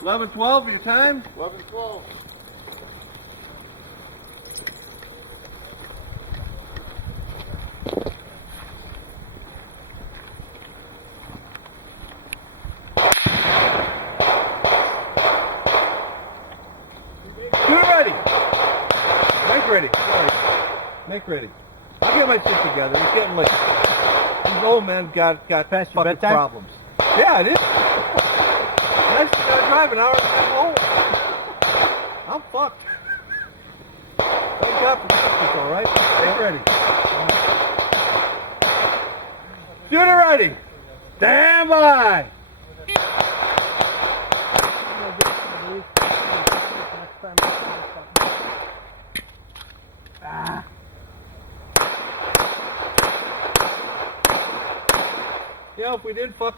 11:12 your time? 11:12. Get ready. Make ready. Sorry. Make ready. I'll get my shit together. It's getting late. These old men got Past your fucking bedtime? problems. Yeah, it is. I just gotta drive an hour to get home. I'm fucked. Thank God for Christmas, all right? Make ready. Shooter ready. Stand by. Ah. You know, if we did fuck up.